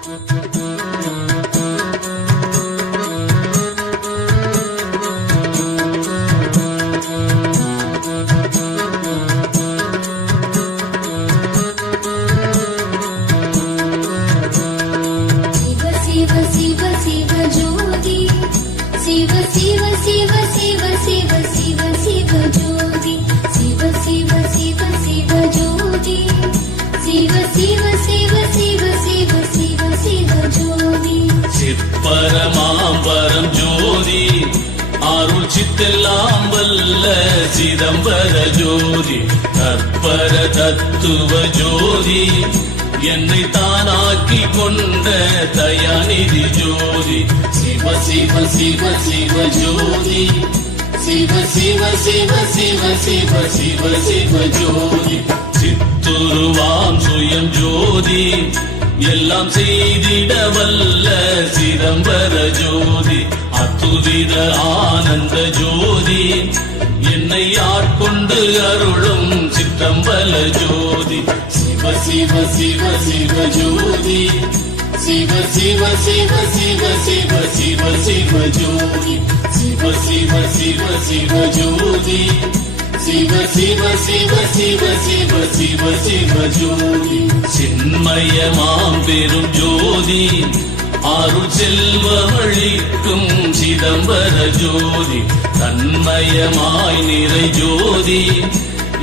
शिव शिव शिव शिव शिव शिव शिव ज्योति। शिव शिव பரமாம்பரம் ஜோதி அருள் சித்தெல்லாம் வல்ல சிதம்பர ஜோதி தற்பர தத்துவ ஜோதி என்னை தானாக்கி கொண்ட தயாநிதி ஜோதி. சிவ சிவ சிவ சிவ ஜோதி சிவ சிவ சிவ சிவ சிவ சிவ சிவ ஜோதி. சித்துருவாம் சுயம் ஜோதி எல்லாம் செய்திட வல்ல சிதம்பர ஜோதி அத்துதித ஆனந்த ஜோதி. என்னை ஆட்கொண்டு அருளும் சிற்றம்பல ஜோதி? சிவ சிவ சிவ சிவ ஜோதி. சிவ சிவ சிவ சிவ சிவ சிவ சிவ ஜோதி. சிவ சிவ சிவ சிவ ஜோதி. சிவ சிவ சிவ சிவ சிவ சிவ சிவ ஜோதி சின்மயமாம் பெரும் ஜோதி அருள் செல்வமளிக்கும் சிதம்பர ஜோதி தன்மயமாய் நிறை ஜோதி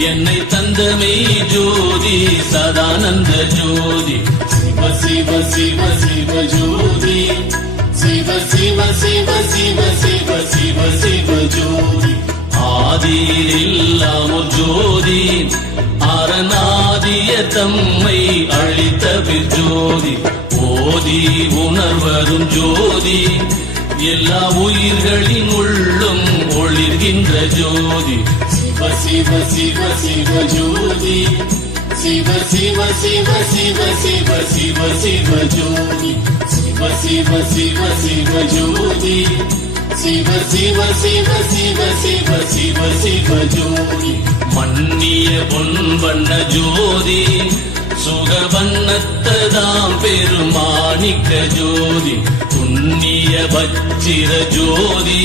என்னை தந்தமே ஜோதி சதானந்த ஜோதி சிவ சிவ சிவ சிவ ஜோதி சிவ சிவ சிவ சிவ சிவ சிவ சிவ ஜோதி ஆதியில்லாம் ஒரு ஜோதி அரணாதிய தம்மை அழித்த ஜோதி ஓதி உணர்வரும் ஜோதி எல்லா உயிர்களின் உள்ளும் ஒளிர்கின்ற ஜோதி. சிவ சிவ சிவ சிவ ஜோதி சிவ சிவ சிவ சிவ சிவ சிவ சிவ ஜோதி. சிவ சிவ சிவ சிவ ஜோதி சிவ சிவ சிவ சிவ சிவ சிவ சிவ ஜோதி. மன்னிய பொன் வண்ண ஜோதி சுகவண்ணத்ததாம் பெருமாணிக்க ஜோதி. புண்ணிய பச்சிர ஜோதி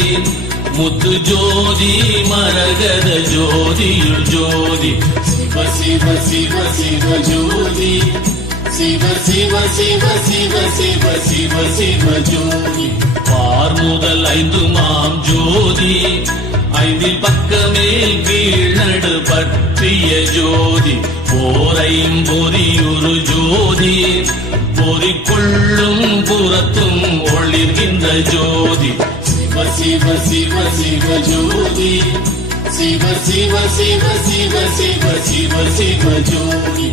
முத்து ஜோதி மரகத ஜோதியுள் ஜோதி. சிவ சிவ சிவ சிவ ஜோதி. சிவ சிவ சிவ சிவ சிவ சிவ சிவ ஜோதி பார் முதல் ஐந்து மாம் ஜோதி ஐந்தில் பக்கமே கீழ்நடு பற்றிய ஜோதி போரையும் பொறியுரு ஜோதி பொறிக்குள்ளும் புறத்தும் ஒளிர்கின்ற ஜோதி சிவ சிவ சிவ சிவ ஜோதி சிவ சிவ சிவ சிவ சிவ சிவ சிவ ஜோதி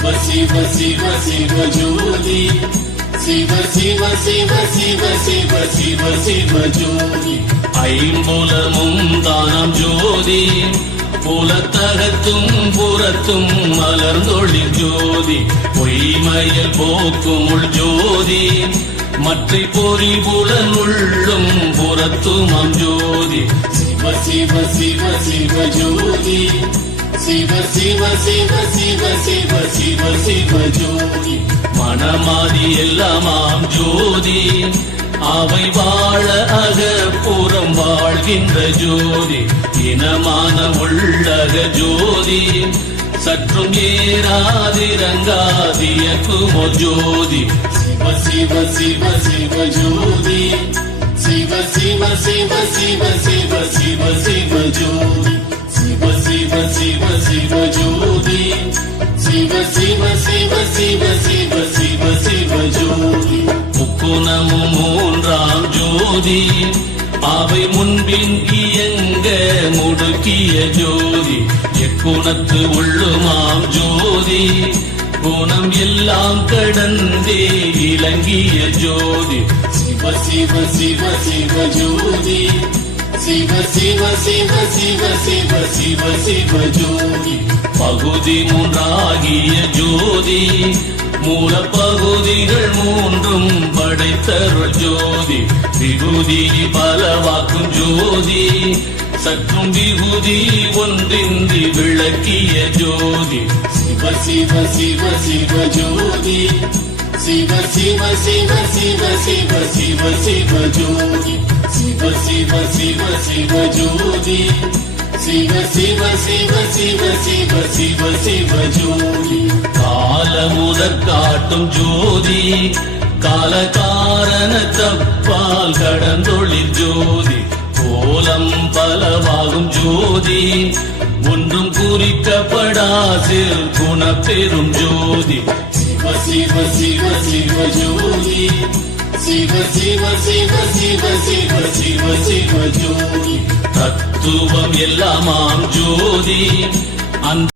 சிவ சிவ சிவ சிவ ஜோதி சிவ சிவ சிவ சிவ சிவ சிவ சிவ ஜோதி ஐம்புலமும் தானம் ஜோதி புலத்தகத்தும் புறத்தும் மலர்ந்தொழி ஜோதி பொய்மயல் போக்கும் உள் ஜோதி மற்ற பொறி புலன் உள்ளும் புறத்துமாம் ஜோதி சிவ சிவ சிவ சிவ ஜோதி சிவ சிவ சிவ சிவ சிவ சிவ சிவ ஜோதி மனமாதி எல்லாமாம் ஜோதி அவை வாழ அகப்புறம் வாழ்கின்ற ஜோதி இனமான உள்ளக ஜோதி சற்றும் ஏறாதிரங்காதிய குமோ ஜோதி சிவ சிவ சிவ சிவ ஜோதி சிவ சிவ சிவ சிவ சிவ சிவ சிவ சிவ சிவ சிவ சிவ சிவ சிவ சிவ ஜோதி. முக்குணமும் மூன்றாம் ஜோதி. அவை முன்பின் இயங்க முடுக்கிய ஜோதி. எக்குணத்து உள்ளுமாம் ஜோதி. குணம் எல்லாம் கடந்தே இலங்கிய ஜோதி. சிவ சிவ சிவ சிவ ஜோதி. சிவ சிவ சிவ சிவ சிவ சிவ சிவ ஜோதி. பகுதி மூன்றாகிய ஜோதி. மூல பகுதிகள் மூன்றும் படைத்தருள் ஜோதி. விகுதி பலவாக்கும் ஜோதி. சற்றும் விகுதி ஒன்றின்றி விளக்கிய ஜோதி. சிவ சிவ சிவ சிவ ஜோதி. சிவ சிவ சிவ சிவ சிவ சிவ சிவ ஜோதி சிவ சிவ சிவ சிவ ஜோதி சிவ சிவ சிவ சிவ சிவ சிவ சிவ ஜோதி காலமுதற் காட்டும் ஜோதி கால காரண தப்பால் கடந்தொழில் ஜோதி கோலம் பலவாகும் ஜோதி ஒன்றும் குறிக்கப்படாசில் குணப்பெரும் ஜோதி சிவ சிவ சிவ சிவ ஜோதி. சிவ சிவ சிவ சிவ சிவ சிவ சிவ ஜோதி. தத்துவம் எல்லாமாம் ஜோதி. அந்த